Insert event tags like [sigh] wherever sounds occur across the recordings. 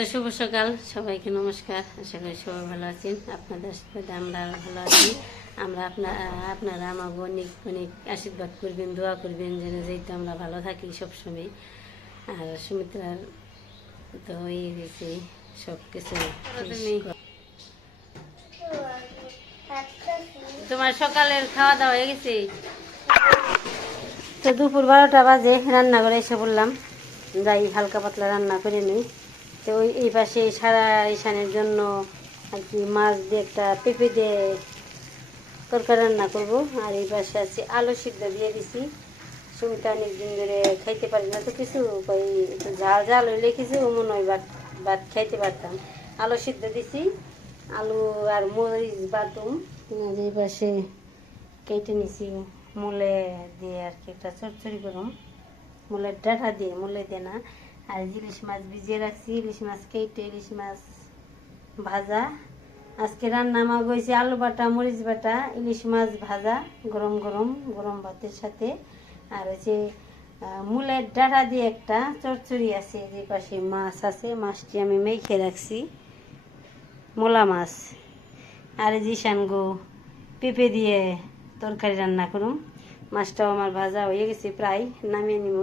তো শুভ সকাল, সবাইকে নমস্কার। আশা করি সবাই ভালো আছেন। আপনাদের সাথে আমরা ভালো আছি। আমরা আপনার আপনারা আমার অনেক অনেক আশীর্বাদ করবেন, দোয়া করবেন, যেন যেহেতু আমরা ভালো থাকি সবসময়। আর সুমিত্রার তো হয়ে গেছে সব কিছু তোমার সকালের খাওয়া দাওয়া হয়ে গেছে? তো দুপুর বারোটা বাজে রান্না করে এসে বললাম, যাই হালকা পাতলা রান্না করে নিই। তো ওই এই পাশে সারা ইশানের জন্য আর কি মাছ দিয়ে একটা পেঁপে দিয়ে তরকারি রান্না করব। আর এই পাশে আছে আলু সিদ্ধ দিয়ে দিছি। সুমিতা অনেকদিন ধরে খাইতে পারি না তো কিছু ওই একটু ঝাল ঝাল হইলে কিছু মনে হয় ভাত ভাত খাইতে পারতাম। আলু সিদ্ধ দিছি, আলু আর মরিচ বাটুম। আর এই পাশে কেটে নিছি, মূলে দিয়ে আর কি একটা চচ্চড়ি করুম মূলের ডাঁটা দিয়ে, মূলে দিয়ে না। আর ইলিশ মাছ ভিজিয়ে রাখছি, ইলিশ মাছ কেটে, ইলিশ মাছ ভাজা। আজকে রান্না মা গেছে আলু বাটা, মরিচ বাটা, ইলিশ মাছ ভাজা, গরম গরম গরম ভাতের সাথে। আর হচ্ছে মূলের ডাঁটা দিয়ে একটা চচ্চড়ি আছে, যে পাশে মাছ আছে, মাছটি আমি মেখে রাখছি। মোলা মাছ। আর জিসান গো, পেঁপে দিয়ে তরকারি রান্না করুম। মাছটাও আমার ভাজা হয়ে গেছে, প্রায় নামিয়ে নিব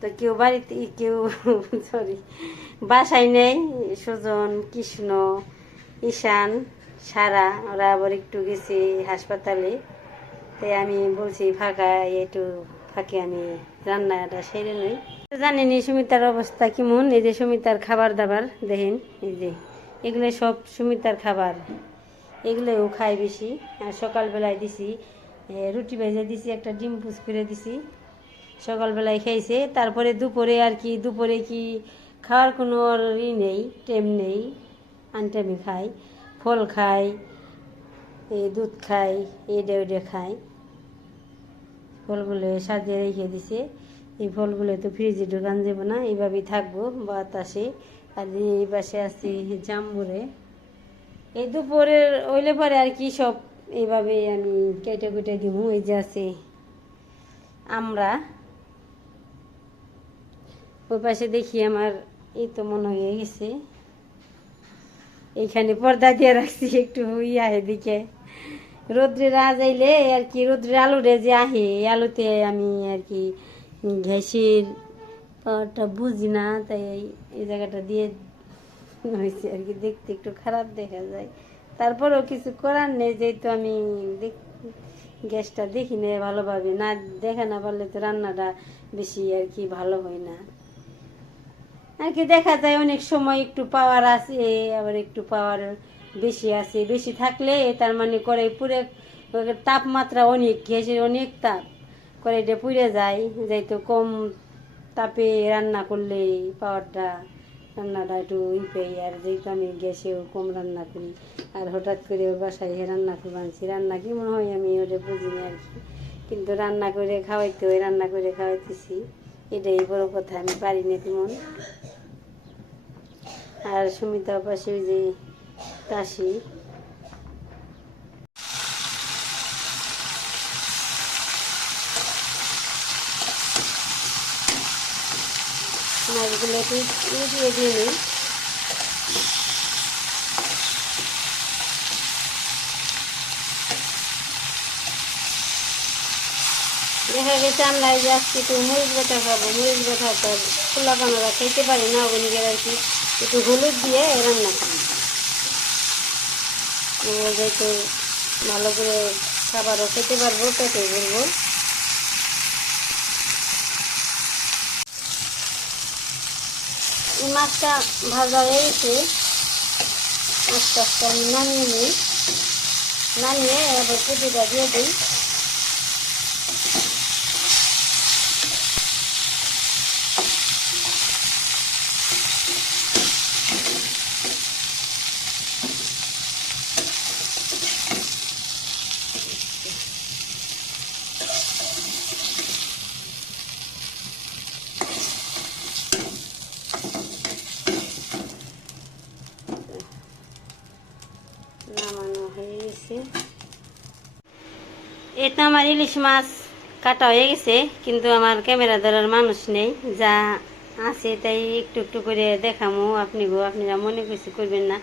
তো কেউ বাড়িতে, কেউ [laughs] সরি বাসায় নেই, সুজন, কৃষ্ণ, ঈশান, সারা, ওরা আবার একটু গেছে হাসপাতালে। তাই আমি বলছি, ফাঁকা, একটু ফাঁকে আমি রান্নাটা সেরে নই। জানেনি সুমিতার অবস্থা কেমন? এই যে সুমিতার খাবার দাবার দেখেন, এই যে, এগুলো সব সুমিতার খাবার। এগুলোও খায় বেশি। আর সকালবেলায় দিছি রুটি ভেজে দিছি, একটা ডিম পুষ করে দিছি। সকালবেলায় খেয়েছে তারপরে দুপুরে আর কি, দুপুরে কি খাওয়ার কোনো ওর ই নেই টেম নেই। আনটাইমে খাই, ফল খাই, এই দুধ খাই এডে ওডে খাই। ফলগুলো সাজিয়ে রেখে দিছে। এই ফলগুলো তো ফ্রিজে ঢোকান যাব না, এইভাবেই থাকব বাতাসে। আর এই পাশে আছে জাম্বুরে। এই দুপুরের, ওইলে পরে আর কি সব এইভাবে আমি কেটে কুটে দিব এই যে আছে। আমরা ওই পাশে দেখি আমার, এই তো মনে হয়ে গেছে। এইখানে পর্দা দিয়ে রাখছি, একটু ইয়া এদিকে। রোদ্রে রাজ আইলে আর কি, রোদ্রের আলুরে যে আহে, এই আলুতে আমি আর কি ঘেঁষির পাওয়ারটা বুঝি না, তাই এই জায়গাটা দিয়ে হয়েছে আর কি, দেখতে একটু খারাপ দেখা যায়। তারপরেও কিছু করার নেই, যেহেতু আমি দেখ, গ্যাসটা দেখি না ভালোভাবে, না দেখা না পারলে তো রান্নাটা বেশি আর কি ভালো হয় না। আর কি দেখা যায় অনেক সময় একটু পাওয়ার আছে, আবার একটু পাওয়ার বেশি আছে। বেশি থাকলে তার মানে করে পুরে তাপমাত্রা অনেক, গ্যাসের অনেক তাপ করে এটা পুড়ে যায়। যাইতো কম তাপে রান্না করলে পাওয়ারটা রান্নাটা একটু ই পাই আর যেহেতু আমি গ্যাসেও কম রান্না করি, আর হঠাৎ করে ওর বাসায় রান্না করে আনছি। রান্না কি মনে হয় আমি ওটা বুঝিনি আর কি। কিন্তু রান্না করে খাওয়াইতে হয়, রান্না করে খাওয়াইতেছি। এটাই বড় কথা, আমি পারি না তেমন। আর সুমিতা পাশে যে কাশি মাছগুলো একটু ই দিয়ে দিয়ে নিই। দেখা গেছে আমরা এই যে আজকে একটু মরিচ বাটা খাব, মরিচ বাটা তো খোলা কানারা খেতে পারি না ওগুলিকে আর কি একটু হলুদ দিয়ে রান্না করি। যেহেতু ভালো করে খাবারও খেতে পারব পেটে বলব মাছটা ভাজা হয়ে গেছে। আস্তে আস্তে আমি নামিয়ে নিই। নামিয়ে এবার পুটিটা দিয়ে দিই নামানো হয়ে গেছে এটা আমার ইলিশ মাছ কাটা হয়ে গেছে, কিন্তু আমার ক্যামেরা ধরার মানুষ নেই, যা আছে তাই একটু একটু করে দেখামো আপনি গো আপনারা মনে কিছু করবেন না।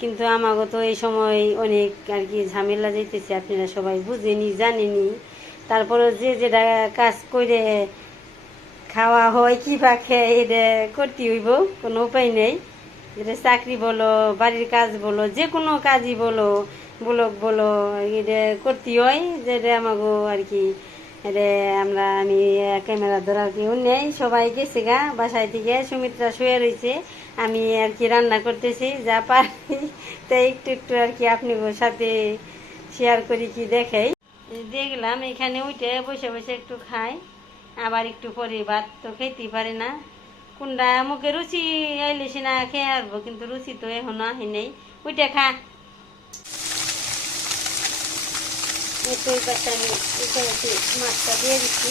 কিন্তু আমাকে তো এই সময় অনেক আর কি ঝামেলা যাইতেছে, আপনারা সবাই বুঝেনি, জানেনি। তারপরে যে যেটা কাজ করে খাওয়া হয়, কি বা খেয়ে, এটা করতে হইব, কোনো উপায় নেই। যেটা চাকরি বলো, বাড়ির কাজ বলো যে কোনো কাজই বলো ব্লক বলো এটা করতে হয় যেটা আমাকে আর কি। এটা আমরা, আমি ক্যামেরা ধরার কেউ নেই, সবাই গেছে গা, বাসায় থেকে সুমিত্রা শুয়ে রয়েছে আমি আর কি রান্না করতেছি, যা পারি। তাই একটু একটু আর কি আপনি সাথে শেয়ার করি কি দেখাই। দেখলাম এখানে উঠে বসে বসে একটু খাই, আবার একটু পরে ভাত তো খেতেই পারে না। কোনটা মুখে রুচি আইলে না খেয়ে আসব, কিন্তু রুচি তো এখনও আহি নেই। উঠে খা। এই পাশে আমি এখানে মাছটা দিয়ে দিচ্ছি।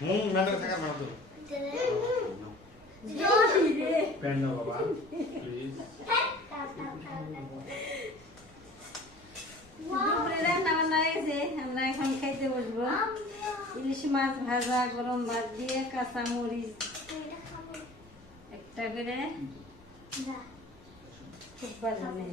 হুম ম্যাডাম থাকা না তো। পেন দাও বাবা প্লিজ আমরা এখন খাইতে বসবো ইলিশ মাছ ভাজা গরম ভাত দিয়ে কাঁচা মরিচ। একটা করে। খুব ভালো নেই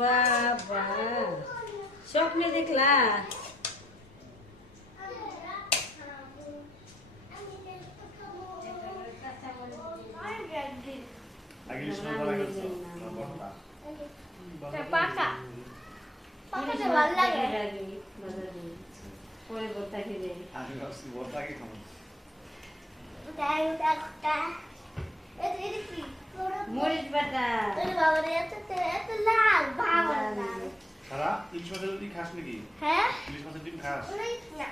বাবা স্বপ্নে দেখলা আগে লিস্ট না করা গেছে না বড়টা পরে বলতে খেয়ে আমি ভাবছি বড়টা আগে খাব মরিচ বাটা। সারা ইলিশ মাছের ডিম খাস নাকি? হ্যাঁ? ইলিশ মাছের ডিম খাস? না।